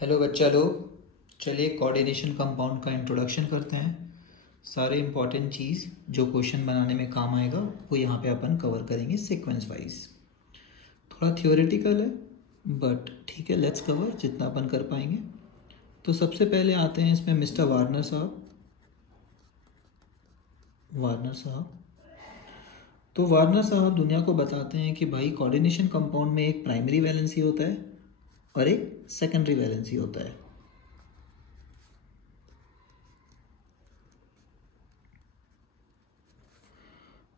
Hello बच्चा लोग, चलिए कोऑर्डिनेशन कंपाउंड का इंट्रोडक्शन करते हैं। सारे इंपॉर्टेंट चीज़ जो क्वेश्चन बनाने में काम आएगा वो यहाँ पे अपन कवर करेंगे सीक्वेंस वाइज। थोड़ा थियोरेटिकल है बट ठीक है, लेट्स कवर जितना अपन कर पाएंगे। तो सबसे पहले आते हैं इसमें मिस्टर वार्नर साहब। तो वार्नर साहब दुनिया को बताते हैं कि भाई कोऑर्डिनेशन कंपाउंड में एक प्राइमरी वैलेंसी होता है और एक सेकेंडरी वैलेंसी होता है।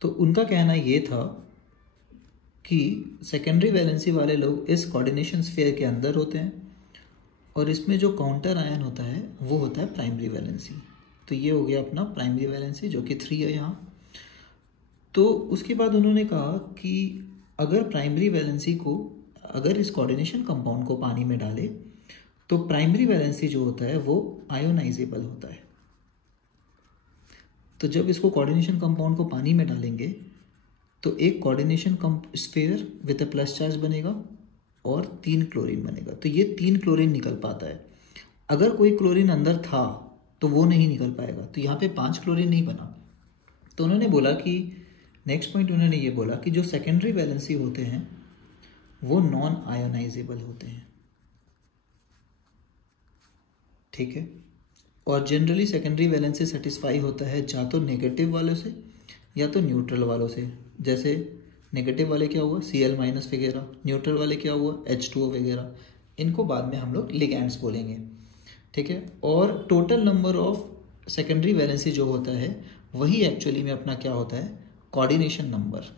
तो उनका कहना ये था कि सेकेंडरी वैलेंसी वाले लोग इस कोऑर्डिनेशन स्फीयर के अंदर होते हैं और इसमें जो काउंटर आयन होता है वो होता है प्राइमरी वैलेंसी। तो ये हो गया अपना प्राइमरी वैलेंसी जो कि 3 है यहाँ। तो उसके बाद उन्होंने कहा कि अगर प्राइमरी वैलेंसी को, अगर इस कोऑर्डिनेशन कंपाउंड को पानी में डाले तो प्राइमरी वैलेंसी जो होता है वो आयोनाइजेबल होता है। तो जब इसको कोऑर्डिनेशन कंपाउंड को पानी में डालेंगे तो एक coordination sphere with a plus charge बनेगा और 3 क्लोरीन बनेगा। तो ये 3 क्लोरीन निकल पाता है। अगर कोई क्लोरीन अंदर था तो वो नहीं निकल पाएगा। तो यहाँ पे 5 क्लोरीन नहीं बना। तो उन्होंने बोला कि नेक्स्ट पॉइंट उन्होंने ये बोला कि जो सेकेंडरी वैलेंसी होते हैं वो नॉन आयोनाइजेबल होते हैं, ठीक है। और जनरली सेकेंडरी वैलेंसी सेटिस्फाई होता है या तो नेगेटिव वालों से या तो न्यूट्रल वालों से। जैसे नेगेटिव वाले क्या हुआ Cl- वगैरह, न्यूट्रल वाले क्या हुआ H2O वगैरह। इनको बाद में हम लोग लिगैंड्स बोलेंगे, ठीक है। और total number of secondary valency जो होता है वही एक्चुअली में अपना क्या होता है, कोऑर्डिनेशन नंबर,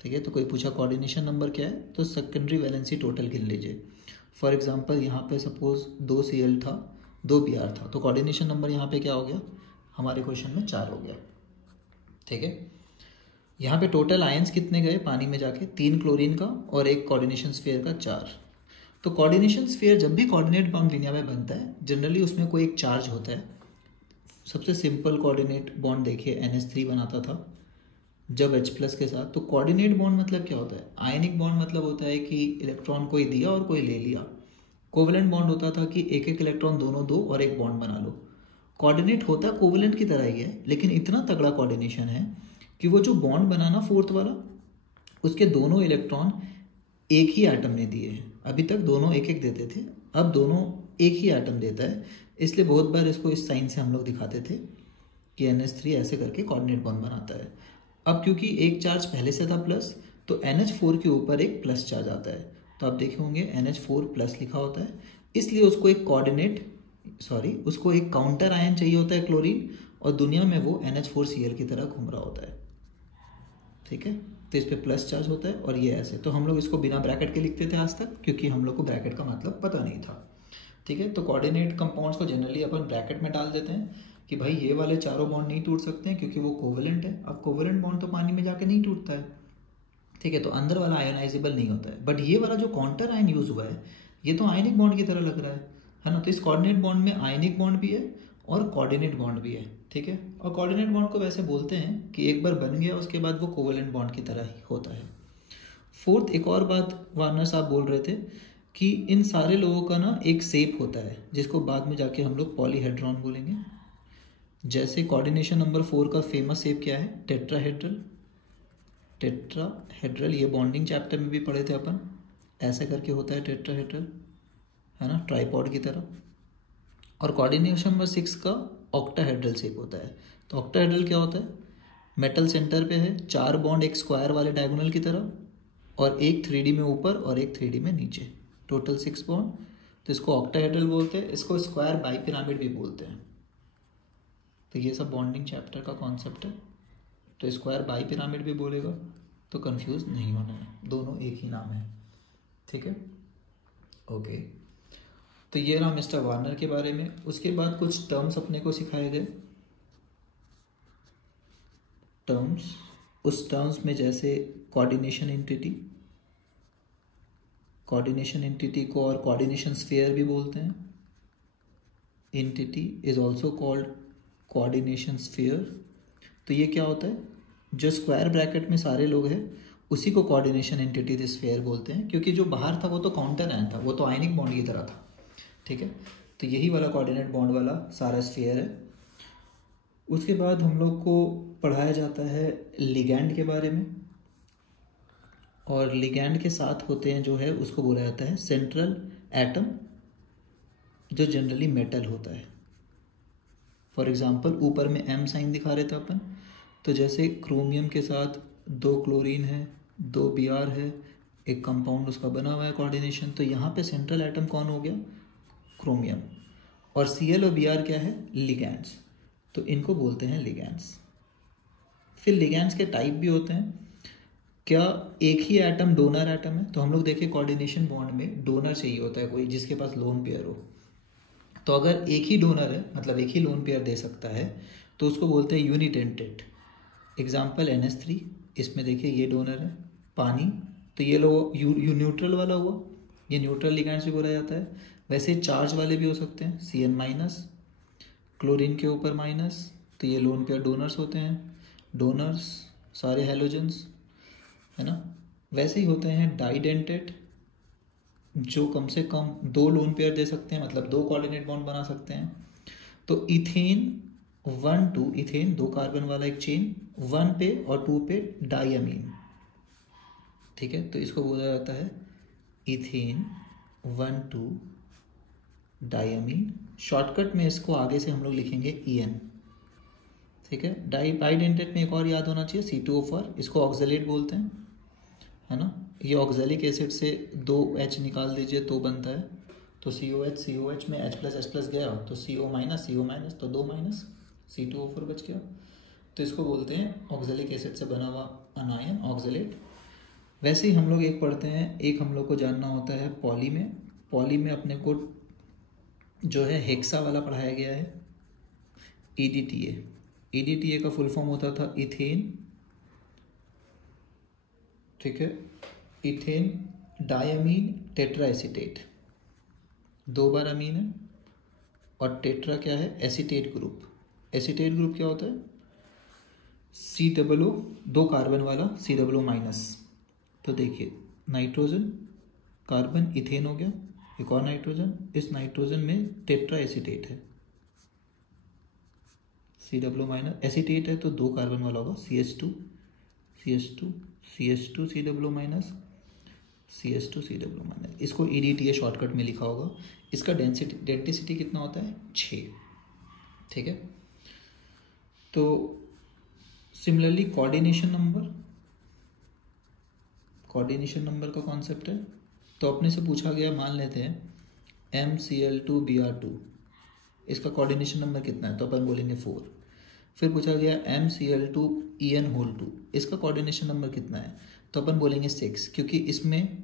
ठीक है। तो कोई पूछा कोऑर्डिनेशन नंबर क्या है तो सेकेंडरी वैलेंसी टोटल गिन लीजिए। फॉर एग्जांपल यहाँ पे सपोज 2 Cl था, 2 Br था, तो कोऑर्डिनेशन नंबर यहाँ पे क्या हो गया, हमारे क्वेश्चन में 4 हो गया, ठीक है। यहाँ पे टोटल आयंस कितने गए पानी में जाके, 3 क्लोरीन का और एक कोऑर्डिनेशन स्फीयर का 4। तो कोऑर्डिनेशन स्फीयर जब भी कोऑर्डिनेट बॉन्ड लिनिया में बनता है जनरली उसमें कोई एक चार्ज होता है। सबसे सिंपल कोऑर्डिनेट बॉन्ड देखिए NH3 बनाता था जब H+ के साथ। तो कोऑर्डिनेट बॉन्ड मतलब क्या होता है, आयनिक बॉन्ड मतलब होता है कि इलेक्ट्रॉन कोई दिया और कोई ले लिया। कोवेलेंट बॉन्ड होता था कि एक एक इलेक्ट्रॉन दोनों दो और एक बॉन्ड बना लो। कोऑर्डिनेट होता कोवेलेंट की तरह ही है, लेकिन इतना तगड़ा कोऑर्डिनेशन है कि वो जो बॉन्ड बनाना फोर्थ वाला, उसके दोनों इलेक्ट्रॉन एक ही एटम ने दिए हैं। अभी तक दोनों एक एक देते थे, अब दोनों एक ही एटम देता है। इसलिए बहुत बार इसको इस साइन से हम लोग दिखाते थे कि NH3 ऐसे करके कोऑर्डिनेट बॉन्ड बनाता है। अब क्योंकि एक चार्ज पहले से था प्लस, तो NH4 के ऊपर एक प्लस चार्ज आता है। तो आप देखे होंगे NH4+ लिखा होता है, इसलिए उसको एक काउंटर आयन चाहिए होता है क्लोरीन, और दुनिया में वो NH4Cl की तरह घूम रहा होता है, ठीक है। तो इस पर प्लस चार्ज होता है और ये ऐसे। तो हम लोग इसको बिना ब्रैकेट के लिखते थे आज तक, क्योंकि हम लोग को ब्रैकेट का मतलब पता नहीं था, ठीक है। तो कोऑर्डिनेट कंपाउंड्स को जनरली अपन ब्रैकेट में डाल देते हैं कि भाई ये वाले चारों बॉन्ड नहीं टूट सकते हैं क्योंकि वो कोवेलेंट है। अब कोवेलेंट बॉन्ड तो पानी में जाके नहीं टूटता है, ठीक है। तो अंदर वाला आयोनाइजेबल नहीं होता है। बट ये वाला जो काउंटर आयन यूज हुआ है ये तो आयनिक बॉन्ड की तरह लग रहा है ना। तो इस कोऑर्डिनेट बॉन्ड में आयनिक बॉन्ड भी है और कोऑर्डिनेट बॉन्ड भी है, ठीक है। और कोऑर्डिनेट बॉन्ड को वैसे बोलते हैं कि एक बार बन गया उसके बाद वो कोवेलेंट बॉन्ड की तरह ही होता है। फोर्थ, एक और बात वार्नर साहब बोल रहे थे कि इन सारे लोगों का ना एक शेप होता है जिसको बाद में जाके हम लोग पॉलीहेड्रॉन बोलेंगे। जैसे कोऑर्डिनेशन नंबर 4 का फेमस शेप क्या है, टेट्राहेड्रल। ये बॉन्डिंग चैप्टर में भी पढ़े थे अपन, ऐसे करके होता है टेट्राहेड्रल, है ना, ट्राइपॉड की तरह। और कोऑर्डिनेशन नंबर 6 का ऑक्टाहेड्रल शेप होता है। तो ऑक्टाहेड्रल क्या होता है, मेटल सेंटर पे है, 4 बॉन्ड एक स्क्वायर वाले डायगोनल की तरह, और एक 3D में ऊपर और एक 3D में नीचे, टोटल 6 बॉन्ड। तो इसको ऑक्टाहेड्रल बोलते हैं, इसको स्क्वायर बाइपिरामिड भी बोलते हैं। तो ये सब बॉन्डिंग चैप्टर का कॉन्सेप्ट है। तो स्क्वायर बाइपिरामिड भी बोलेगा तो कंफ्यूज नहीं होना है, दोनों एक ही नाम है, ठीक है, ओके। तो ये रहा मिस्टर वार्नर के बारे में। उसके बाद कुछ टर्म्स अपने को सिखाए गए, टर्म्स। उस टर्म्स में जैसे कोऑर्डिनेशन एंटिटी को और कोऑर्डिनेशन स्फीयर भी बोलते हैं। Entity is also called coordination sphere. तो ये क्या होता है, जो स्क्वायर ब्रैकेट में सारे लोग हैं उसी को कोऑर्डिनेशन एंटिटी स्फीयर बोलते हैं, क्योंकि जो बाहर था वो तो काउंटर आयन था, वो तो आयनिक बॉन्ड की तरह था। ठीक है, तो यही वाला कोऑर्डिनेट बॉन्ड वाला सारा स्फीयर है। उसके बाद हम लोग को पढ़ाया जाता है लिगैंड के बारे में, और लिगैंड के साथ होते हैं जो है उसको बोला जाता है सेंट्रल एटम, जो जनरली मेटल होता है। फॉर एग्जांपल ऊपर में एम साइन दिखा रहे थे अपन, तो जैसे क्रोमियम के साथ 2 क्लोरीन है, 2 Br है, एक कंपाउंड उसका बना हुआ है कोऑर्डिनेशन, तो यहाँ पे सेंट्रल एटम कौन हो गया? क्रोमियम। और Cl और Br क्या है? लिगैंड्स, तो इनको बोलते हैं लिगैंड्स। फिर लिगैंड्स के टाइप भी होते हैं। क्या एक ही एटम डोनर एटम है? तो हम लोग देखें कोऑर्डिनेशन बॉन्ड में डोनर चाहिए होता है कोई जिसके पास लोन पेयर हो। तो अगर एक ही डोनर है, मतलब एक ही लोन पेयर दे सकता है, तो उसको बोलते हैं यूनिडेंटेट। एग्जाम्पल NH3, इसमें देखिए ये डोनर है पानी, तो ये लो यू न्यूट्रल वाला हुआ, ये न्यूट्रल लिगैंड्स भी बोला जाता है। वैसे चार्ज वाले भी हो सकते हैं, Cn-, क्लोरीन के ऊपर माइनस, तो ये लोन पेयर डोनर्स होते हैं। डोनर्स सारे हैलोजेंस है ना। वैसे ही होते हैं डाइडेंटेट, जो कम से कम 2 लोन पेयर दे सकते हैं, मतलब 2 कोऑर्डिनेट बॉन्ड बना सकते हैं। तो इथेन 1,2, इथेन 2 कार्बन वाला एक चेन, 1 पे और 2 पे डाइअमीन। ठीक है, तो इसको बोला जाता है इथेन 1,2 डाइअमीन। शॉर्टकट में इसको आगे से हम लोग लिखेंगे EN। ठीक है, डाइडेंटेट में एक और याद होना चाहिए, C2O4, इसको ऑक्जेलेट बोलते हैं, है ना। ये ऑक्जेलिक एसिड से 2 H निकाल दीजिए तो बनता है, तो COH में H+H+ गया, तो CO-, तो 2 माइनस, C2O4 बच गया। तो इसको बोलते हैं ऑक्जेलिक एसिड से बना हुआ अनायन, ऑक्जेलेट। वैसे ही हम लोग एक पढ़ते हैं, एक हम लोग को जानना होता है पॉली में। पॉली में अपने को जो है हेक्सा वाला पढ़ाया गया है, EDTA का फुल फॉर्म होता था इथेन, ठीक है, इथेन डायमीन टेट्रा एसीटेट, 2 बार अमीन है, और टेट्रा क्या है? Acetate group. एसीटेट ग्रुप क्या होता है? COO, 2 कार्बन वाला COO-। तो देखिए नाइट्रोजन कार्बन इथेन हो गया, एक और नाइट्रोजन, इस नाइट्रोजन में टेट्रा एसीटेट है, COO-। एसीटेट है तो 2 कार्बन वाला होगा, CH2 COO-, CH2 इसको EDTA शॉर्टकट में लिखा होगा। इसका डेंसिटी कितना होता है? 6। ठीक है, तो सिमिलरली कोऑर्डिनेशन नंबर का कॉन्सेप्ट है। तो अपने से पूछा गया, मान लेते हैं MCl2Br2, इसका कोऑर्डिनेशन नंबर कितना है? तो अपन बोलेंगे 4। फिर पूछा गया MCl2En2, इसका कोऑर्डिनेशन नंबर कितना है? तो अपन बोलेंगे 6, क्योंकि इसमें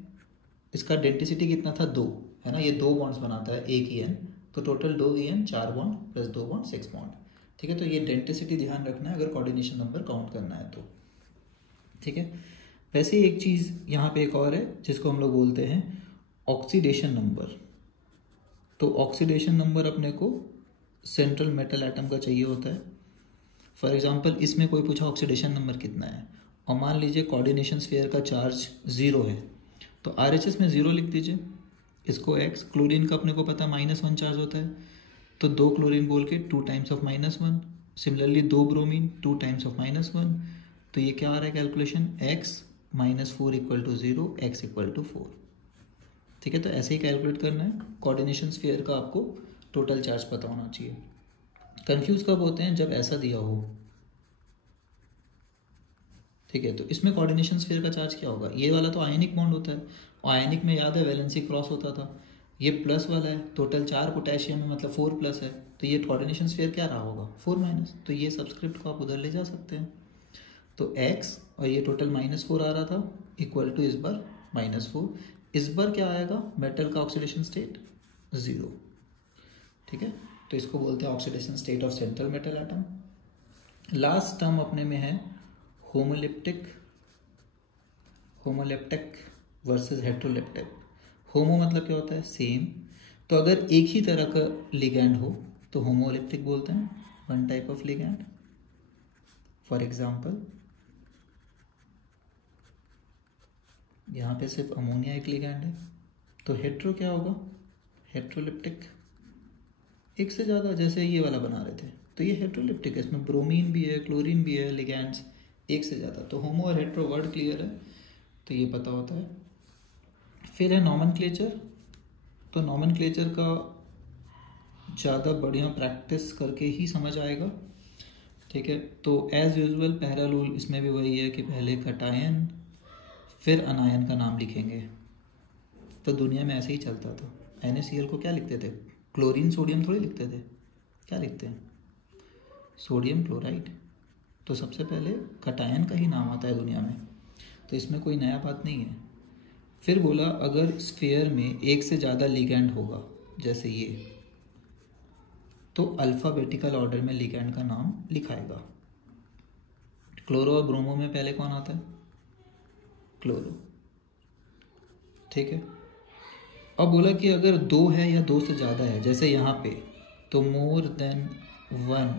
इसका डेंसिटी कितना था? 2, है ना। ये 2 बॉन्ड्स बनाता है एक EN, तो total 2 EN, 4 bond plus 2 bond, 6 bond. ठीक है, तो ये डेंसिटी ध्यान रखना है अगर कोऑर्डिनेशन नंबर काउंट करना है तो। ठीक है, वैसे ही एक चीज़ यहाँ पे एक और है जिसको हम लोग बोलते हैं ऑक्सीडेशन नंबर। तो ऑक्सीडेशन नंबर अपने को सेंट्रल मेटल एटम का चाहिए होता है। फॉर एग्जांपल इसमें कोई पूछा ऑक्सीडेशन नंबर कितना है, और मान लीजिए कोऑर्डिनेशन स्फीयर का चार्ज 0 है, तो RHS में 0 लिख दीजिए, इसको X। क्लोरीन का अपने को पता है -1 चार्ज होता है, तो 2 क्लोरीन बोल के 2 times of -1। Similarly 2 bromine 2 times of -1, तो ये क्या आ रहा है कैलकुलेशन? X -4 = 0, X = 4। ठीक है, तो ऐसे ही कैलकुलेट करना है। कोऑर्डिनेशन स्फीयर का आपको टोटल चार्ज पता होना चाहिए। कंफ्यूज कब होते हैं? जब ऐसा दिया हो। ठीक है, तो इसमें कोऑर्डिनेशन स्फीयर का चार्ज क्या होगा? ये वाला तो आयनिक बॉन्ड होता है, और आयनिक में याद है वैलेंसी क्रॉस होता था। ये प्लस वाला है, टोटल 4 पोटेशियम है, मतलब 4+ है, तो ये कोऑर्डिनेशन स्फीयर क्या रहा होगा? 4-। तो ये सब्सक्रिप्ट को आप उधर ले जा सकते हैं। तो X और ये टोटल -4 आ रहा था, इक्वल टू इस बार -4। इस बार क्या आएगा? मेटल का ऑक्सीडेशन स्टेट 0। ठीक है, तो इसको बोलते हैं oxidation state of central metal atom. Last term अपने में है होमोलेप्टिक वर्सेस हेट्रोलेप्टिक। होमो मतलब क्या होता है? सेम। तो अगर एक ही तरह का लिगैंड हो तो होमोलेप्टिक बोलते हैं, 1 type of ligand. For example यहाँ पे सिर्फ अमोनिया एक लिगैंड है, तो हेट्रो क्या होगा, हेट्रोलिप्टिक। एक से ज़्यादा जैसे ये वाला बना रहे थे तो ये हेट्रोलिप्टिक है, इसमें ब्रोमीन भी है, क्लोरीन भी है, लिगैंड्स एक से ज़्यादा। तो होमो और हेट्रो वर्ड क्लियर है, तो ये पता होता है। फिर है नॉमेनक्लेचर। तो नॉमेनक्लेचर का ज़्यादा बढ़िया प्रैक्टिस करके ही समझ आएगा, ठीक है। तो एज़ यूजुअल पहला रूल इसमें भी वही है कि पहले कटायन फिर अनायन का नाम लिखेंगे। तो दुनिया में ऐसे ही चलता था। NaCl को क्या लिखते थे, क्लोरीन सोडियम थोड़ी लिखते थे, क्या लिखते हैं, सोडियम क्लोराइड। तो सबसे पहले कटायन का ही नाम आता है दुनिया में, तो इसमें कोई नया बात नहीं है। फिर बोला अगर स्फीयर में एक से ज़्यादा लिगैंड होगा जैसे ये, तो अल्फ़ाबेटिकल ऑर्डर में लिगैंड का नाम लिखाएगा। क्लोरो और ब्रोमो में पहले कौन आता है, क्लोरो, ठीक है। अब बोला कि अगर दो है या दो से ज़्यादा है जैसे यहाँ पे, तो मोर देन वन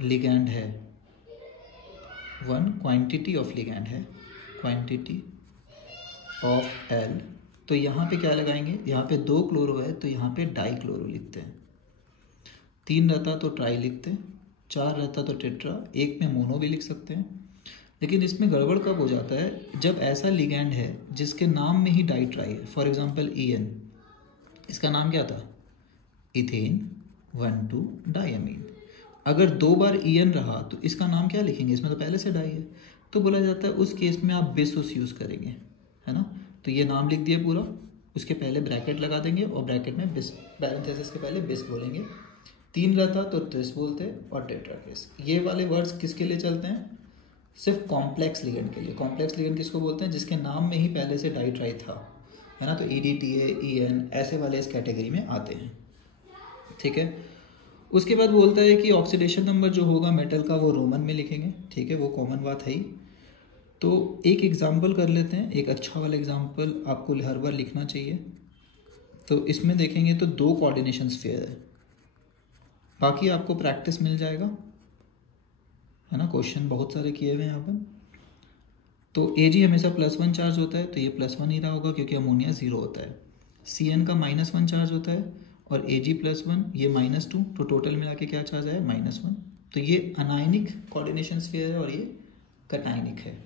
लिगैंड है, वन क्वांटिटी ऑफ लिगैंड है, क्वांटिटी ऑफ एल, तो यहाँ पे क्या लगाएंगे, यहाँ पे 2 क्लोरो है तो यहाँ पे डाई क्लोरो लिखते हैं, 3 रहता तो ट्राई लिखते हैं, 4 रहता तो टेट्रा, एक में मोनो भी लिख सकते हैं। लेकिन इसमें गड़बड़ कब हो जाता है, जब ऐसा लिगैंड है जिसके नाम में ही डाई ट्राई है। फॉर एग्जांपल EN, इसका नाम क्या था, इथेन 1,2 डाइअमीन। अगर 2 बार EN रहा तो इसका नाम क्या लिखेंगे, इसमें तो पहले से डाई है, तो बोला जाता है उस केस में आप बिस उस यूज़ करेंगे, है ना। तो ये नाम लिख दिया पूरा, उसके पहले ब्रैकेट लगा देंगे और ब्रैकेट में बिस, पैरेंथेसिस के पहले बिस बोलेंगे। 3 रहता तो ट्रिस बोलते और टेट्राकेस। ये वाले वर्ड्स किसके लिए चलते हैं, सिर्फ कॉम्प्लेक्स लिगेंड के लिए। कॉम्प्लेक्स लिगेंड किसको बोलते हैं, जिसके नाम में ही पहले से डाई ट्राई था, है ना। तो EDTA EN ऐसे वाले इस कैटेगरी में आते हैं, ठीक है। उसके बाद बोलता है कि ऑक्सीडेशन नंबर जो होगा मेटल का वो रोमन में लिखेंगे, ठीक है, वो कॉमन बात है ही। तो एक एग्जाम्पल कर लेते हैं, एक अच्छा वाला एग्जाम्पल आपको हर बार लिखना चाहिए। तो इसमें देखेंगे तो 2 कोऑर्डिनेशन स्फीयर है, बाकी आपको प्रैक्टिस मिल जाएगा, है ना। क्वेश्चन बहुत सारे किए हुए हैं यहाँ पर। तो Ag हमेशा +1 चार्ज होता है, तो ये +1 ही रहा होगा क्योंकि अमोनिया 0 होता है। Cn का -1 चार्ज होता है और Ag+1 ये -2, तो टोटल मिला के क्या चार्ज आया, -1। तो ये अनायनिक कोऑर्डिनेशन स्फीयर है और ये कटायनिक है।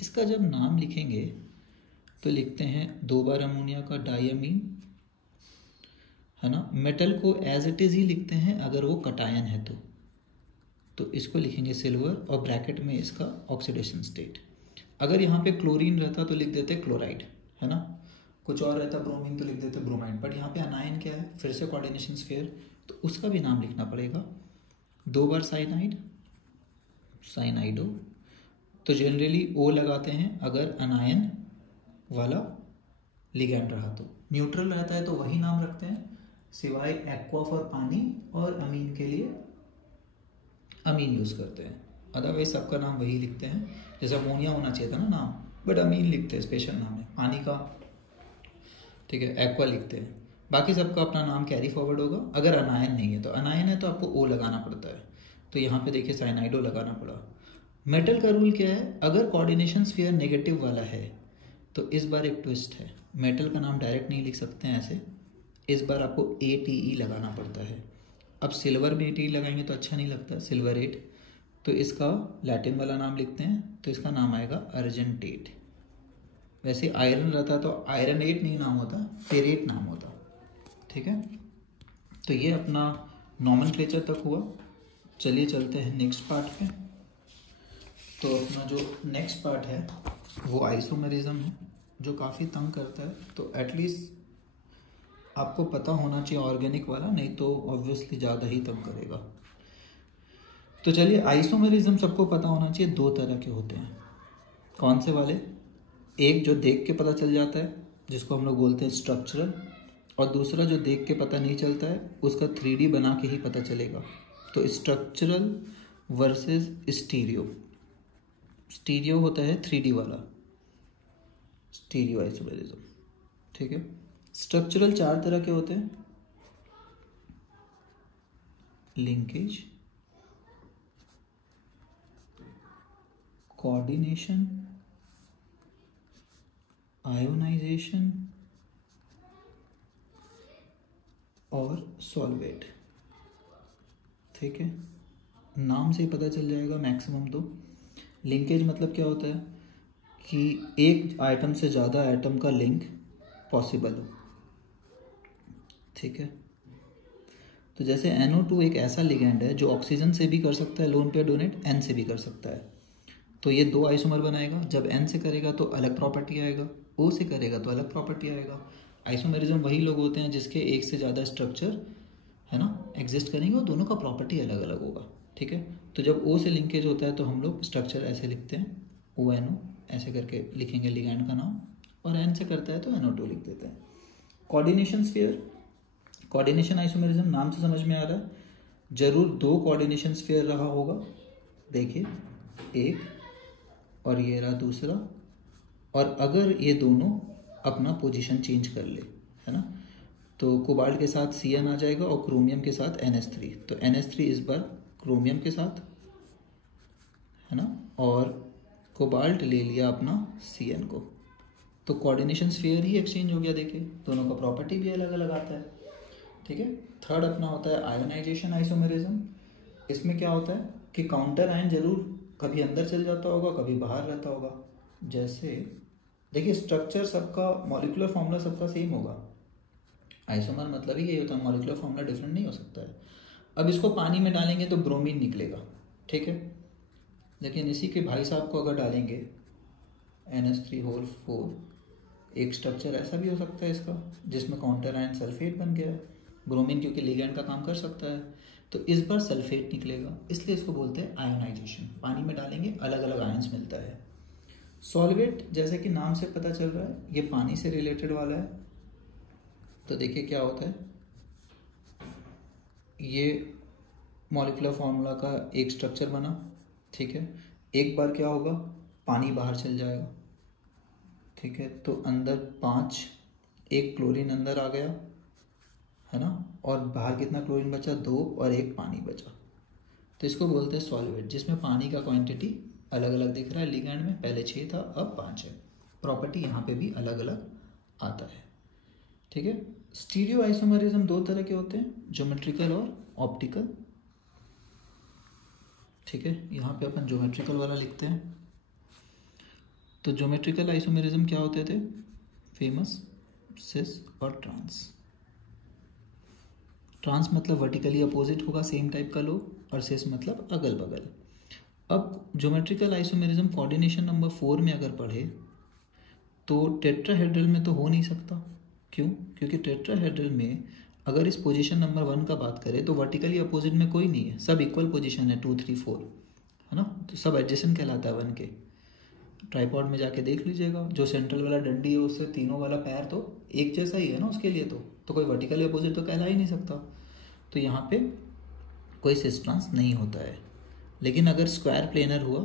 इसका जब नाम लिखेंगे तो लिखते हैं 2 बार अमोनिया का डाइअमीन, है ना। मेटल को एज इट इज़ ही लिखते हैं अगर वो कटायन है तो इसको लिखेंगे सिल्वर और ब्रैकेट में इसका ऑक्सीडेशन स्टेट। अगर यहाँ पे क्लोरीन रहता तो लिख देते क्लोराइड, है ना। कुछ और रहता ब्रोमीन तो लिख देते ब्रोमाइड, बट यहाँ पे अनायन क्या है, फिर से कोऑर्डिनेशन स्फीयर, तो उसका भी नाम लिखना पड़ेगा। 2 बार साइनाइड, साइनाइडो, तो जनरली O लगाते हैं अगर अनायन वाला लिगैंड रहा। तो न्यूट्रल रहता है तो वही नाम रखते हैं, सिवाय एक्वा फॉर पानी और अमीन के लिए अमीन यूज़ करते हैं, अदरवाइज सबका नाम वही लिखते हैं। जैसे अमोनिया होना चाहिए था ना नाम, बट अमीन लिखते हैं, स्पेशल नाम है पानी का, ठीक है, एक्वा लिखते हैं। बाकी सबका अपना नाम कैरी फॉरवर्ड होगा। अगर अनायन नहीं है तो, अनायन है तो आपको O लगाना पड़ता है, तो यहाँ पे देखिए साइनाइडो लगाना पड़ा। मेटल का रूल क्या है, अगर कोऑर्डिनेशन स्फीयर नेगेटिव वाला है तो इस बार एक ट्विस्ट है, मेटल का नाम डायरेक्ट नहीं लिख सकते हैं ऐसे, इस बार आपको ATE लगाना पड़ता है। अब सिल्वर में ATE लगाएंगे तो अच्छा नहीं लगता, सिल्वरेट, तो इसका लैटिन वाला नाम लिखते हैं, तो इसका नाम आएगा अर्जेंटेट। वैसे आयरन रहता तो आयरनेट नहीं नाम होता, फेरेट नाम होता, ठीक है। तो ये अपना नॉमेनक्लेचर तक हुआ। चलिए चलते हैं नेक्स्ट पार्ट पे। तो अपना जो नेक्स्ट पार्ट है वो आइसोमेरिज्म है, जो काफ़ी तंग करता है। तो एटलीस्ट आपको पता होना चाहिए ऑर्गेनिक वाला, नहीं तो ऑब्वियसली ज़्यादा ही तंग करेगा। तो चलिए, आइसोमेरिज्म सबको पता होना चाहिए, 2 तरह के होते हैं। कौन से वाले, एक जो देख के पता चल जाता है जिसको हम लोग बोलते हैं स्ट्रक्चरल, और दूसरा जो देख के पता नहीं चलता है उसका 3D बना के ही पता चलेगा। तो स्ट्रक्चरल वर्सेस स्टीरियो। स्टीरियो होता है 3D वाला, स्टीरियो आइसोमेरिज्म, ठीक है। स्ट्रक्चरल 4 तरह के होते हैं, लिंकेज, कोऑर्डिनेशन आयोनाइजेशन और सॉल्वेट। ठीक है, नाम से पता चल जाएगा मैक्सिमम। तो लिंकेज मतलब क्या होता है कि एक आइटम से ज़्यादा आइटम का लिंक पॉसिबल हो। ठीक है, तो जैसे NO2 एक ऐसा लिगेंड है जो ऑक्सीजन से भी कर सकता है लोन पेयर डोनेट, N से भी कर सकता है। तो ये 2 आइसोमर बनाएगा। जब N से करेगा तो अलग प्रॉपर्टी आएगा, O से करेगा तो अलग प्रॉपर्टी आएगा। आइसोमेरिज्म वही लोग होते हैं जिसके एक से ज़्यादा स्ट्रक्चर है ना एग्जिस्ट करेंगे और दोनों का प्रॉपर्टी अलग अलग होगा। ठीक है, तो जब O से लिंकेज होता है तो हम लोग स्ट्रक्चर ऐसे लिखते हैं, ONO ऐसे करके लिखेंगे लिगैंड का नाम, और N से करता है तो NO2 लिख देते हैं। कोऑर्डिनेशन स्फीयर, कोऑर्डिनेशन आइसोमेरिज्म नाम से समझ में आ रहा है, जरूर 2 कोऑर्डिनेशन स्फीयर रहा होगा। देखिए, एक और ये रहा दूसरा, और अगर ये दोनों अपना पोजीशन चेंज कर ले, है ना, तो कोबाल्ट के साथ Cn आ जाएगा और क्रोमियम के साथ NH3। तो NH3 इस बार क्रोमियम के साथ, है ना, और कोबाल्ट ले लिया अपना Cn को, तो कोऑर्डिनेशन स्फीयर ही एक्सचेंज हो गया। देखिए, दोनों का प्रॉपर्टी भी अलग अलग आता है। ठीक है, थर्ड अपना होता है आयोनाइजेशन आइसोमेरिज्म। इसमें क्या होता है कि काउंटर आयन जरूर कभी अंदर चल जाता होगा, कभी बाहर रहता होगा। जैसे देखिए, स्ट्रक्चर सबका, मॉलिक्यूलर फॉर्मूला सबका सेम होगा। आइसोमर मतलब ही यही होता है, मॉलिक्यूलर फॉर्मूला डिफरेंट नहीं हो सकता है। अब इसको पानी में डालेंगे तो ब्रोमीन निकलेगा। ठीक है, लेकिन इसी के भाई साहब को अगर डालेंगे NH3 एक स्ट्रक्चर ऐसा भी हो सकता है इसका जिसमें काउंटर आयन सल्फेट बन गया है। ब्रोमीन क्योंकि लिगैंड का काम कर सकता है, तो इस बार सल्फेट निकलेगा, इसलिए इसको बोलते हैं आयोनाइजेशन। पानी में डालेंगे अलग अलग आयंस मिलता है। सॉल्वेट, जैसे कि नाम से पता चल रहा है, ये पानी से रिलेटेड वाला है। तो देखिए क्या होता है, ये मॉलिक्यूलर फार्मूला का एक स्ट्रक्चर बना। ठीक है, एक बार क्या होगा, पानी बाहर चल जाएगा। ठीक है, तो अंदर 5, एक क्लोरीन अंदर आ गया, है ना, और बाहर कितना क्लोरीन बचा, 2, और एक पानी बचा। तो इसको बोलते हैं सॉल्वेट, जिसमें पानी का क्वांटिटी अलग अलग दिख रहा है। लिगैंड में पहले 6 था, अब 5 है। प्रॉपर्टी यहाँ पे भी अलग अलग आता है। ठीक है, स्टीरियो आइसोमेरिज्म 2 तरह के होते हैं, ज्योमेट्रिकल और ऑप्टिकल। ठीक है, यहाँ पे अपन ज्योमेट्रिकल वाला लिखते हैं। तो ज्योमेट्रिकल आइसोमेरिज्म क्या होते थे, फेमस, सिस और ट्रांस। ट्रांस मतलब वर्टिकली अपोजिट होगा सेम टाइप का लोग, और सिस मतलब अगल बगल। अब ज्योमेट्रिकल आइसोमेरिज्म कोऑर्डिनेशन नंबर 4 में अगर पढ़े तो टेट्राहेड्रल में तो हो नहीं सकता। क्यों? क्योंकि टेट्राहेड्रल में अगर इस पोजीशन नंबर 1 का बात करें तो वर्टिकली अपोजिट में कोई नहीं है, सब इक्वल पोजीशन है, 2, 3, 4, है ना, तो सब एडजेसेंट कहलाता है 1 के। ट्राइपॉड में जाके देख लीजिएगा, जो सेंट्रल वाला डंडी है उससे तीनों वाला पैर तो एक जैसा ही है ना उसके लिए, तो कोई वर्टिकली अपोजिट तो कहला ही नहीं सकता। तो यहाँ पे कोई सिस ट्रांस नहीं होता है। लेकिन अगर स्क्वायर प्लेनर हुआ,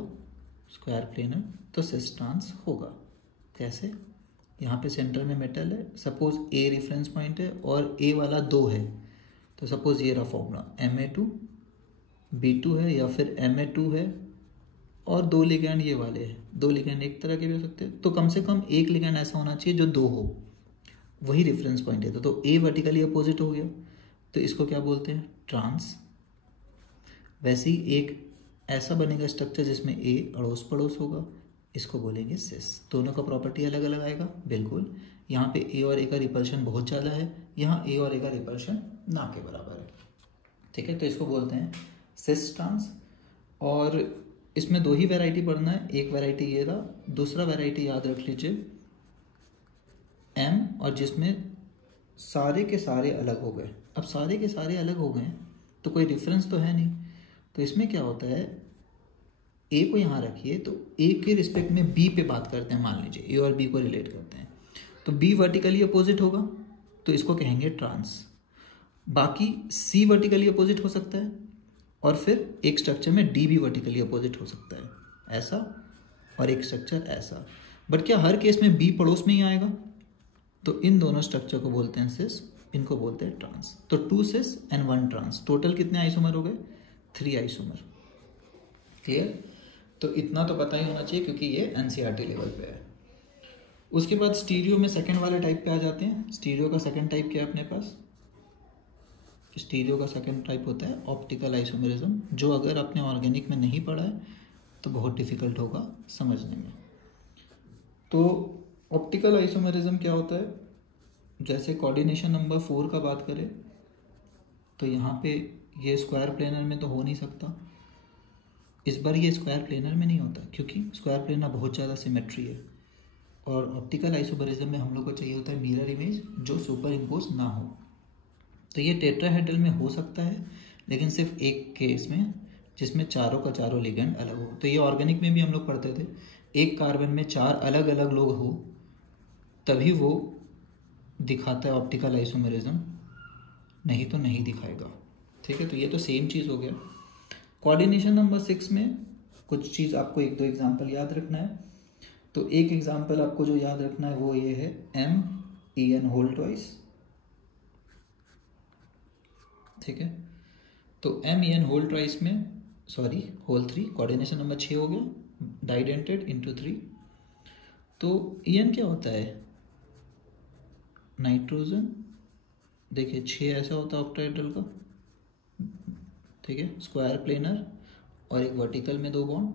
स्क्वायर प्लेनर, तो सिस ट्रांस होगा। कैसे? यहाँ पे सेंटर में मेटल है, सपोज A रेफरेंस पॉइंट है और A वाला 2 है, तो सपोज ये रहा फॉर्मूला, Ma2 B2 है या फिर Ma2 है और 2 लिगैंड ये वाले हैं। 2 लिगैंड एक तरह के भी हो सकते हैं, तो कम से कम एक लिगैंड ऐसा होना चाहिए जो 2 हो, वही रेफरेंस पॉइंट है। तो A वर्टिकली अपोजिट हो गया, तो इसको क्या बोलते हैं, ट्रांस। वैसे ही एक ऐसा बनेगा स्ट्रक्चर जिसमें A अड़ोस पड़ोस होगा, इसको बोलेंगे सिस। दोनों का प्रॉपर्टी अलग अलग आएगा, बिल्कुल। यहाँ पे A और A का रिपल्शन बहुत ज़्यादा है, यहाँ A और A का रिपल्शन ना के बराबर है। ठीक है, तो इसको बोलते हैं सिस ट्रांस। और इसमें 2 ही वैरायटी पढ़ना है, एक वैरायटी ये रहा, दूसरा वैरायटी याद रख लीजिए M, और जिसमें सारे के सारे अलग हो गए। अब सारे के सारे अलग हो गए तो कोई डिफरेंस तो है नहीं, तो इसमें क्या होता है, A को यहाँ रखिए, तो A के रिस्पेक्ट में B पे बात करते हैं, मान लीजिए A और B को रिलेट करते हैं, तो B वर्टिकली अपोजिट होगा तो इसको कहेंगे ट्रांस। बाकी C वर्टिकली अपोजिट हो सकता है, और फिर एक स्ट्रक्चर में D भी वर्टिकली अपोजिट हो सकता है, ऐसा, और एक स्ट्रक्चर ऐसा। बट क्या हर केस में B पड़ोस में ही आएगा? तो इन दोनों स्ट्रक्चर को बोलते हैं सिस, इनको बोलते हैं ट्रांस। तो 2 सिस एंड 1 ट्रांस, टोटल कितने आइसोमर हो गए, 3 आइसोमर। क्लियर? तो इतना तो पता ही होना चाहिए क्योंकि ये NCERT लेवल पे है। उसके बाद स्टीरियो में सेकंड वाले टाइप पे आ जाते हैं। स्टीरियो का सेकंड टाइप क्या है अपने पास? स्टीरियो का सेकंड टाइप होता है ऑप्टिकल आइसोमेरिज्म, जो अगर आपने ऑर्गेनिक में नहीं पढ़ा है तो बहुत डिफिकल्ट होगा समझने में। तो ऑप्टिकल आइसोमेरिज्म क्या होता है? जैसे कोऑर्डिनेशन नंबर 4 का बात करें तो यहाँ पे ये स्क्वायर प्लेनर में तो हो नहीं सकता। इस बार ये स्क्वायर प्लेनर में नहीं होता क्योंकि स्क्वायर प्लेनर बहुत ज़्यादा सिमेट्री है, और ऑप्टिकल आइसोमेरिज्म में हम लोग को चाहिए होता है मिरर इमेज जो सुपर इम्पोज ना हो। तो ये टेट्राहेड्रल में हो सकता है, लेकिन सिर्फ एक केस में, जिसमें चारों का चारों लिगेंड अलग हो। तो ये ऑर्गेनिक में भी हम लोग पढ़ते थे, एक कार्बन में 4 अलग अलग लोग हो तभी वो दिखाता है ऑप्टिकल आइसोमेरिज्म, नहीं तो नहीं दिखाएगा। ठीक है, तो ये तो सेम चीज़ हो गया। कोऑर्डिनेशन नंबर 6 में कुछ चीज़ आपको 1-2 एग्जाम्पल याद रखना है। तो एक एग्जाम्पल आपको जो याद रखना है वो ये है MEN होल ट्वाइस। ठीक है, तो MEN होल ट्वाइस में होल 3, कोऑर्डिनेशन नंबर 6 हो गया, डाइडेंटेड इंटू 3। तो EN क्या होता है? नाइट्रोजन। देखिए 6 ऐसा होता है ऑक्टाहेड्रल का। ठीक है, स्क्वायर प्लेनर और एक वर्टिकल में 2 बॉन्ड।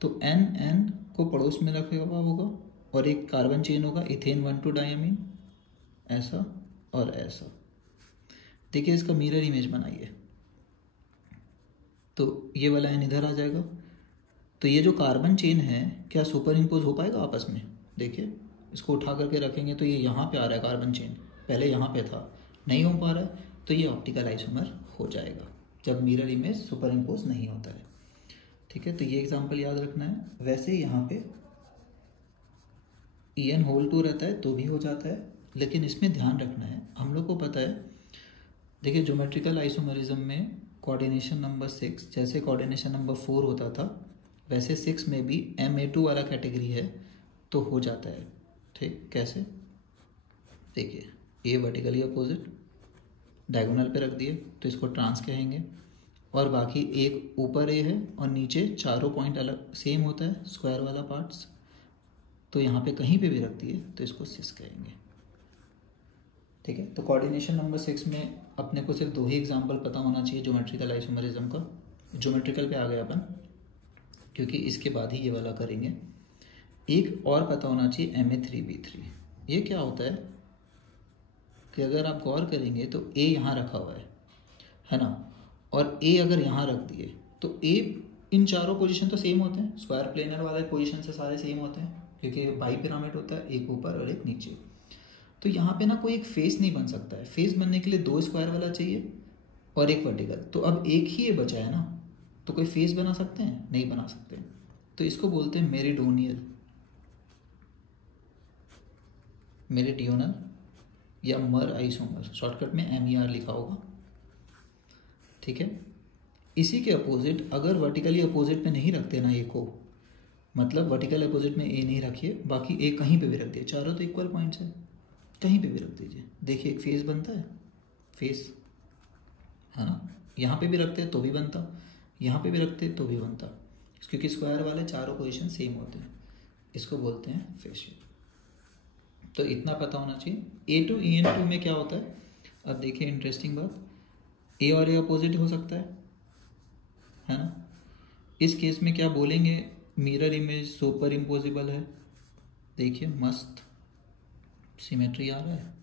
तो NN को पड़ोस में रखा हुआ होगा और एक कार्बन चेन होगा इथेन 1,2 डायमीन, ऐसा और ऐसा। देखिए इसका मिरर इमेज बनाइए तो ये वाला एन इधर आ जाएगा। तो ये जो कार्बन चेन है क्या सुपर इम्पोज हो पाएगा आपस में? देखिए इसको उठा करके रखेंगे तो ये यहाँ पे आ रहा है कार्बन चेन, पहले यहाँ पे था, नहीं हो पा रहा है, तो ये ऑप्टिकल आइसोमर हो जाएगा जब मिरर इमेज सुपर इम्पोज नहीं होता है। ठीक है, तो ये एग्जाम्पल याद रखना है। वैसे यहाँ पे EN होल 2 रहता है तो भी हो जाता है, लेकिन इसमें ध्यान रखना है, हम लोग को पता है, देखिए ज्योमेट्रिकल आइसोमरिज्म में कोऑर्डिनेशन नंबर 6 जैसे कोऑर्डिनेशन नंबर 4 होता था, वैसे 6 में भी MA2 वाला कैटेगरी है तो हो जाता है। ठीक, कैसे? देखिए ये वर्टिकली अपोजिट डायगोनल पे रख दिए तो इसको ट्रांस कहेंगे, और बाकी एक ऊपर ए है और नीचे चारों पॉइंट अलग सेम होता है स्क्वायर वाला पार्ट्स, तो यहाँ पे कहीं पे भी रख दिए तो इसको सिस कहेंगे। ठीक है, तो कोऑर्डिनेशन नंबर 6 में अपने को सिर्फ 2 ही एग्जाम्पल पता होना चाहिए ज्योमेट्रिकल आइसोमरिज्म का। ज्योमेट्रिकल पे आ गए अपन क्योंकि इसके बाद ही ये वाला करेंगे। एक और पता होना चाहिए Ma3B3। ये क्या होता है कि अगर आप गौर करेंगे तो A यहाँ रखा हुआ है ना, और A अगर यहाँ रख दिए तो A, इन चारों पोजीशन तो सेम होते हैं, स्क्वायर प्लेनर वाले पोजीशन से सारे सेम होते हैं क्योंकि बाई पिरामिड होता है, एक ऊपर और एक नीचे। तो यहाँ पे ना कोई एक फेस नहीं बन सकता है, फेस बनने के लिए 2 स्क्वायर वाला चाहिए और एक वर्टिकल, तो अब एक ही ये बचा है ना, तो कोई फेस बना सकते हैं? नहीं बना सकते। तो इसको बोलते हैं मेरिडोनियल, मेरिडियोनल या मर आइसोमर, शॉर्टकट में MER लिखा होगा। ठीक है, इसी के अपोजिट अगर वर्टिकली अपोजिट में नहीं रखते ना ए को, मतलब वर्टिकल अपोजिट में ए नहीं रखिए, बाकी ए कहीं पे भी रख दिए, चारों तो इक्वल पॉइंट्स है, कहीं पे भी रख दीजिए, देखिए एक फेस बनता है, फेस है ना, यहाँ पे भी रखते हैं तो भी बनता, यहाँ पे भी रखते तो भी बनता, क्योंकि स्क्वायर वाले चारों पोजीशन सेम होते हैं, इसको बोलते हैं फेस शेप। तो इतना पता होना चाहिए। A2EN2 में क्या होता है? अब देखिए इंटरेस्टिंग बात, ए और ए अपोजिट हो सकता है ना। इस केस में क्या बोलेंगे? मिरर इमेज सुपर इम्पोजिबल है। देखिए मस्त सिमेट्री आ रहा है।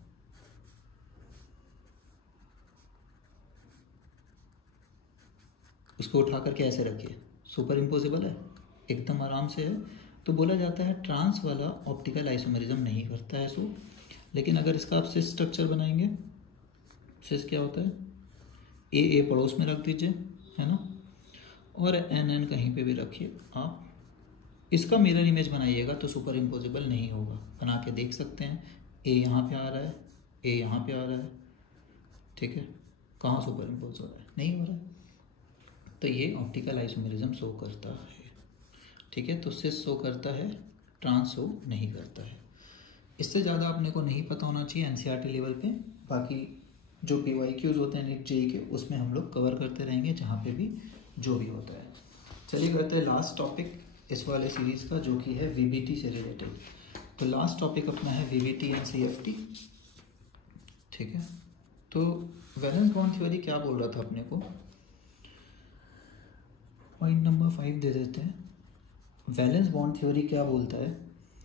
उसको उठा करके ऐसे रखिए, सुपर इम्पोजिबल है, एकदम आराम से है। तो बोला जाता है ट्रांस वाला ऑप्टिकल आइसोमेरिज्म नहीं करता है सो। लेकिन अगर इसका आप सिस स्ट्रक्चर बनाएंगे, सिस क्या होता है? ए पड़ोस में रख दीजिए, है ना, और NN कहीं पे भी रखिए आप, इसका मिरर इमेज बनाइएगा तो सुपर इम्पोजिबल नहीं होगा। बना के देख सकते हैं, ए यहाँ पे आ रहा है, ए यहाँ पे आ रहा है, ठीक है, कहाँ सुपर इम्पोज हो रहा है? नहीं हो रहा है। तो ये ऑप्टिकल आइसोमेरिज्म शो करता है। ठीक है, तो सिस शो करता है, ट्रांस शो नहीं करता है। इससे ज़्यादा अपने को नहीं पता होना चाहिए NCERT लेवल पे। बाकी जो PYQs होते हैं NEET JEE के, उसमें हम लोग कवर करते रहेंगे जहाँ पे भी जो भी होता है। चलिए करते हैं लास्ट टॉपिक इस वाले सीरीज़ का, जो कि है VBT से रिलेटेड। तो लास्ट टॉपिक अपना है वीवीटी एंड सीएफटी। ठीक है, तो वैलेंस बॉन्ड थ्योरी क्या बोल रहा था अपने को, पॉइंट नंबर 5 दे देते हैं। वैलेंस बॉन्ड थ्योरी क्या बोलता है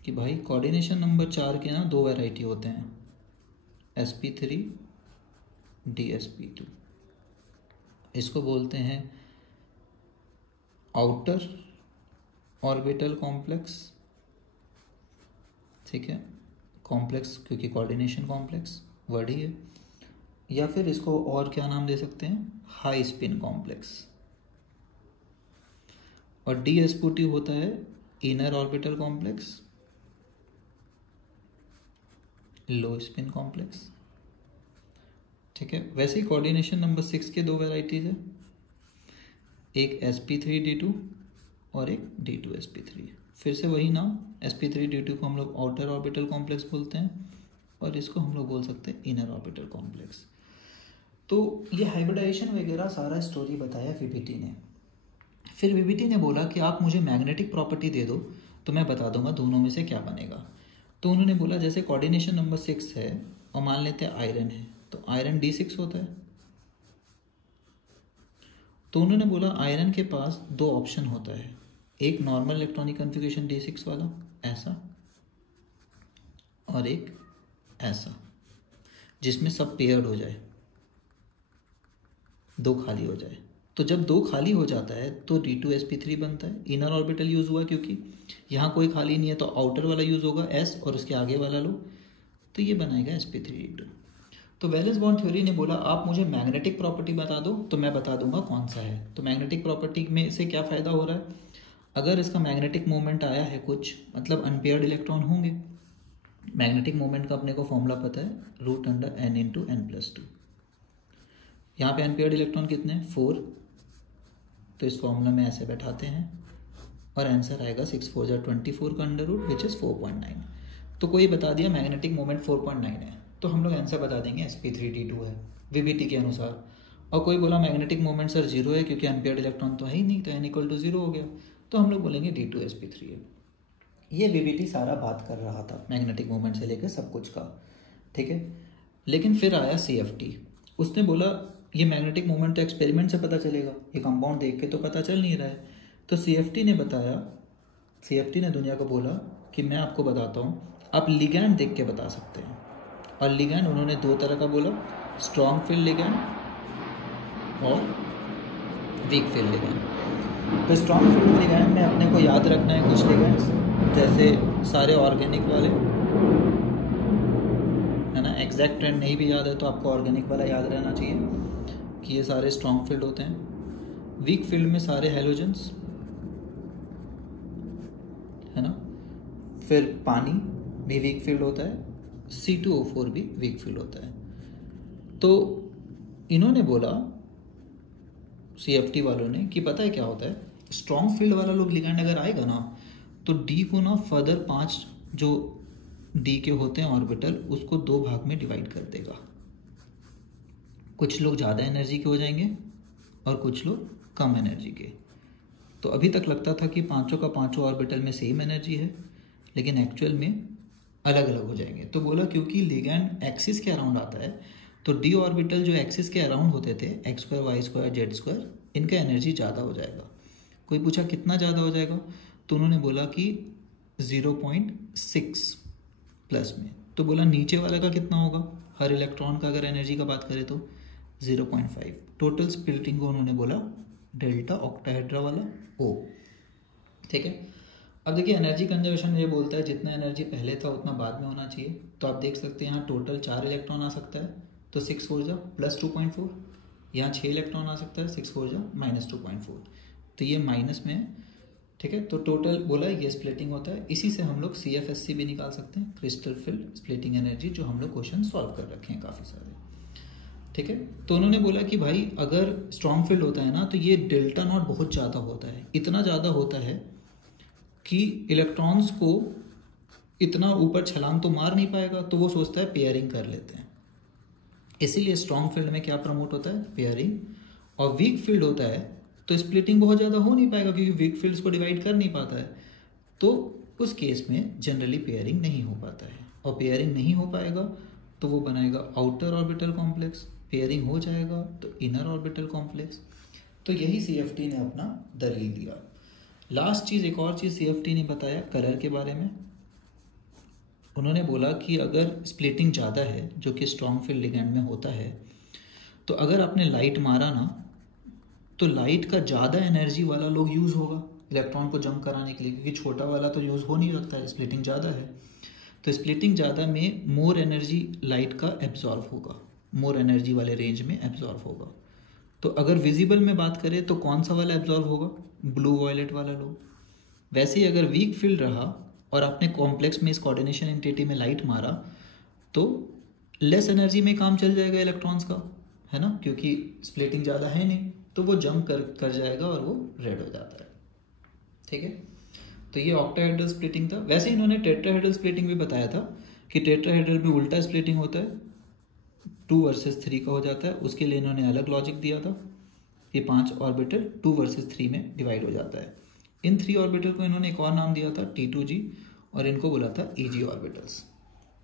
कि भाई कोऑर्डिनेशन नंबर 4 के ना 2 वैरायटी होते हैं, sp3 dsp2। इसको बोलते हैं आउटर ऑर्बिटल कॉम्प्लेक्स, ठीक है, कॉम्प्लेक्स क्योंकि कोऑर्डिनेशन कॉम्प्लेक्स वर्ड ही है, या फिर इसको और क्या नाम दे सकते हैं, हाई स्पिन कॉम्प्लेक्स। और dsp2 होता है इनर ऑर्बिटल कॉम्प्लेक्स, लो स्पिन कॉम्प्लेक्स। ठीक है, वैसे ही कोऑर्डिनेशन नंबर 6 के 2 वैरायटीज है, एक sp3d2 और एक d2sp3। फिर से वही नाम, sp3d2 को हम लोग आउटर ऑर्बिटल कॉम्प्लेक्स बोलते हैं और इसको हम लोग बोल सकते हैं इनर ऑर्बिटल कॉम्प्लेक्स। तो ये हाइब्रिडाइजेशन वगैरह सारा स्टोरी बताया वीबीटी ने। फिर वीबीटी ने बोला कि आप मुझे मैग्नेटिक प्रॉपर्टी दे दो तो मैं बता दूंगा दोनों में से क्या बनेगा। तो उन्होंने बोला जैसे कोऑर्डिनेशन नंबर 6 है और मान लेते हैं आयरन है, तो आयरन d6 होता है। तो उन्होंने बोला आयरन के पास 2 ऑप्शन होता है, एक नॉर्मल इलेक्ट्रॉनिक कॉन्फ़िगरेशन d6 वाला ऐसा, और एक ऐसा जिसमें सब पेयर्ड हो जाए, 2 खाली हो जाए। तो जब 2 खाली हो जाता है तो d2sp3 बनता है। इनर ऑर्बिटल यूज़ हुआ क्योंकि यहाँ कोई खाली नहीं है, तो आउटर वाला यूज़ होगा s और उसके आगे वाला लो, तो ये बनाएगा sp3d2। तो वैलेंस बॉन्ड थ्योरी ने बोला आप मुझे मैग्नेटिक प्रॉपर्टी बता दो तो मैं बता दूंगा कौन सा है। तो मैग्नेटिक प्रॉपर्टी में से क्या फ़ायदा हो रहा है, अगर इसका मैग्नेटिक मोमेंट आया है कुछ, मतलब अनपेयर्ड इलेक्ट्रॉन होंगे। मैग्नेटिक मोमेंट का अपने को फॉर्मूला पता है, √n/n+2। यहाँ पे अनपेयर्ड इलेक्ट्रॉन कितने हैं, 4। तो इस फॉर्मूला में ऐसे बैठाते हैं और आंसर आएगा 6 4 24 का अंडर रूट विच इज़ 4.9। तो कोई बता दिया मैग्नेटिक मोमेंट 4.9 है, तो हम लोग आंसर बता देंगे sp3d2 है वीबीटी के अनुसार। और कोई बोला मैग्नेटिक मोमेंट सर 0 है क्योंकि अनपेयर्ड इलेक्ट्रॉन तो है ही नहीं, तो n = 0 हो गया, तो हम लोग बोलेंगे d2sp3 है। ये वीबीटी सारा बात कर रहा था मैग्नेटिक मोमेंट से लेकर सब कुछ का, ठीक है। लेकिन फिर आया सीएफटी, उसने बोला ये मैग्नेटिक मोमेंट तो एक्सपेरिमेंट से पता चलेगा, ये कंपाउंड देख के तो पता चल नहीं रहा है। तो सीएफटी ने बताया, सीएफटी ने दुनिया को बोला कि मैं आपको बताता हूँ, आप लिगैंड देख के बता सकते हैं। और लिगैंड उन्होंने 2 तरह का बोला, स्ट्रॉन्ग फील्ड लिगैंड और वीक फील्ड लिगैंड। तो स्ट्रॉन्ग फील्ड लिगैंड में अपने को याद रखना है कुछ लिगैंड्स, जैसे सारे ऑर्गेनिक वाले, है ना। एग्जैक्ट ट्रेंड नहीं भी याद है तो आपको ऑर्गेनिक वाला याद रहना चाहिए कि ये सारे स्ट्रॉन्ग फील्ड होते हैं। वीक फील्ड में सारे हेलोजेंस, है ना। फिर पानी भी वीक फील्ड होता है, C2O4 भी वीक फील्ड होता है। तो इन्होंने बोला सीएफटी वालों ने कि पता है क्या होता है, स्ट्रॉन्ग फील्ड वाला लोग लिगैंड अगर आएगा ना तो डी को ना फर्दर 5 जो डी के होते हैं ऑर्बिटल, उसको 2 भाग में डिवाइड कर देगा। कुछ लोग ज़्यादा एनर्जी के हो जाएंगे और कुछ लोग कम एनर्जी के। तो अभी तक लगता था कि 5 का 5 ऑर्बिटल में सेम एनर्जी है, लेकिन एक्चुअल में अलग अलग हो जाएंगे। तो बोला क्योंकि लिगैंड एक्सिस के अराउंड आता है, तो डी ऑर्बिटल जो एक्सिस के अराउंड होते थे x2 y2 z2, इनका एनर्जी ज़्यादा हो जाएगा। कोई पूछा कितना ज़्यादा हो जाएगा, तो उन्होंने बोला कि 0.6 प्लस में। तो बोला नीचे वाले का कितना होगा, हर इलेक्ट्रॉन का अगर एनर्जी का बात करें तो 0.5। टोटल स्प्लिटिंग को उन्होंने बोला डेल्टा ऑक्टाहेड्रा वाला O, ठीक है। अब देखिए एनर्जी कंजर्वेशन ये बोलता है जितना एनर्जी पहले था उतना बाद में होना चाहिए। तो आप देख सकते हैं यहाँ टोटल 4 इलेक्ट्रॉन आ सकता है, तो 6 4 जा +2.4। यहाँ 6 इलेक्ट्रॉन आ सकता है, 6 4 जा -2.4, तो ये माइनस में है, ठीक है। तो टोटल बोला ये स्प्लिटिंग होता है। इसी से हम लोग CFSC भी निकाल सकते हैं, क्रिस्टल फील्ड स्प्लिटिंग एनर्जी, जो हम लोग क्वेश्चन सॉल्व कर रखे हैं काफ़ी सारे, ठीक है। तो उन्होंने बोला कि भाई अगर स्ट्रॉन्ग फील्ड होता है ना तो ये डेल्टा नॉट बहुत ज़्यादा होता है, इतना ज़्यादा होता है कि इलेक्ट्रॉन्स को इतना ऊपर छलांग तो मार नहीं पाएगा, तो वो सोचता है पेयरिंग कर लेते हैं। इसीलिए स्ट्रॉन्ग फील्ड में क्या प्रमोट होता है, पेयरिंग। और वीक फील्ड होता है तो स्प्लिटिंग बहुत ज़्यादा हो नहीं पाएगा क्योंकि वीक फील्ड्स को डिवाइड कर नहीं पाता है, तो उस केस में जनरली पेयरिंग नहीं हो पाता है, और पेयरिंग नहीं हो पाएगा तो वो बनाएगा आउटर ऑर्बिटल कॉम्प्लेक्स, पेयरिंग हो जाएगा तो इनर ऑर्बिटल कॉम्प्लेक्स। तो यही CFT ने अपना दलील दिया। लास्ट चीज़, एक और चीज़ CFT ने बताया कलर के बारे में। उन्होंने बोला कि अगर स्प्लिटिंग ज़्यादा है, जो कि स्ट्रॉन्ग फील्ड लिगेंड में होता है, तो अगर आपने लाइट मारा ना, तो लाइट का ज़्यादा एनर्जी वाला लोग यूज़ होगा इलेक्ट्रॉन को जंप कराने के लिए, क्योंकि छोटा वाला तो यूज़ हो नहीं सकता है, स्प्लिटिंग ज़्यादा है। तो स्प्लिटिंग ज़्यादा में मोर एनर्जी लाइट का एब्जॉर्व होगा, मोर एनर्जी वाले रेंज में एब्जॉर्व होगा। तो अगर विजिबल में बात करें तो कौन सा वाला एब्जॉर्व होगा? ब्लू वॉयलेट वाला लो। वैसे ही अगर वीक फील्ड रहा और आपने कॉम्प्लेक्स में इस कोऑर्डिनेशन एंटिटी में लाइट मारा, तो लेस एनर्जी में काम चल जाएगा इलेक्ट्रॉन्स का, है ना, क्योंकि स्प्लिटिंग ज़्यादा है नहीं, तो वो जंप कर जाएगा और वो रेड हो जाता है। ठीक है, तो ये ऑक्टाहेड्रल स्प्लिटिंग था। वैसे इन्होंने टेट्राहेड्रल स्प्लिटिंग भी बताया था कि टेट्राहेड्रल में उल्टा स्प्लिटिंग होता है, 2 वर्सेस 3 का हो जाता है। उसके लिए इन्होंने अलग लॉजिक दिया था कि 5 ऑर्बिटल 2 वर्सेस 3 में डिवाइड हो जाता है। इन 3 ऑर्बिटल को इन्होंने एक और नाम दिया था T2G, और इनको बोला था EG ऑर्बिटल्स।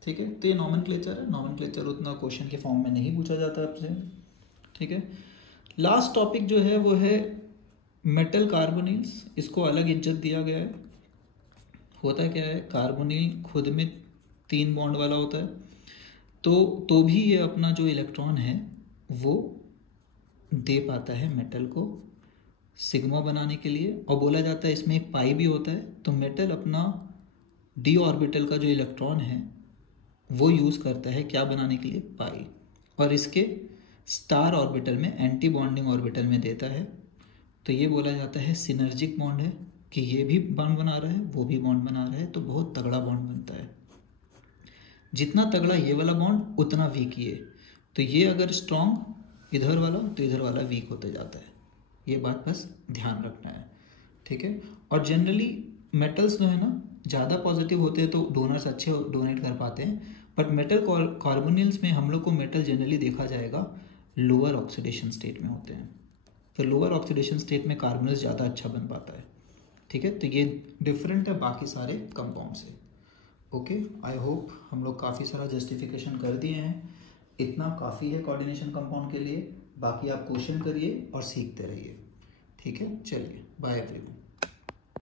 ठीक है, तो ये नॉमेनक्लेचर है। नॉमेनक्लेचर उतना क्वेश्चन के फॉर्म में नहीं पूछा जाता आपसे। ठीक है, लास्ट टॉपिक जो है वो है मेटल कार्बोनिल्स। इसको अलग इज्जत दिया गया है। होता क्या है, कार्बोनिल खुद में 3 बॉन्ड वाला होता है, तो भी ये अपना जो इलेक्ट्रॉन है वो दे पाता है मेटल को सिग्मा बनाने के लिए। और बोला जाता है इसमें एक पाई भी होता है। तो मेटल अपना d ऑर्बिटल का जो इलेक्ट्रॉन है वो यूज़ करता है क्या बनाने के लिए? पाई। और इसके स्टार ऑर्बिटल में, एंटी बॉन्डिंग ऑर्बिटल में देता है। तो ये बोला जाता है सिनर्जिक बॉन्ड है, कि ये भी बॉन्ड बना रहा है, वो भी बॉन्ड बना रहा है, तो बहुत तगड़ा बॉन्ड बनता है। जितना तगड़ा ये वाला बॉन्ड उतना वीक ये। तो ये अगर स्ट्रॉन्ग इधर वाला, तो इधर वाला वीक होते जाता है। ये बात बस ध्यान रखना है। ठीक है, और जनरली मेटल्स जो है ना ज़्यादा पॉजिटिव होते हैं तो डोनर्स अच्छे डोनेट कर पाते हैं। बट मेटल कार्बोनिल्स में हम लोग को मेटल जनरली देखा जाएगा लोअर ऑक्सीडेशन स्टेट में होते हैं। तो लोअर ऑक्सीडेशन स्टेट में कार्बोनिल्स ज़्यादा अच्छा बन पाता है। ठीक है, तो ये डिफरेंट है बाकी सारे कंपाउंड से। ओके, आई होप हम लोग काफ़ी सारा जस्टिफिकेशन कर दिए हैं। इतना काफ़ी है कोऑर्डिनेशन कंपाउंड के लिए। बाकी आप क्वेश्चन करिए और सीखते रहिए। ठीक है, चलिए, बाय एवरीवन।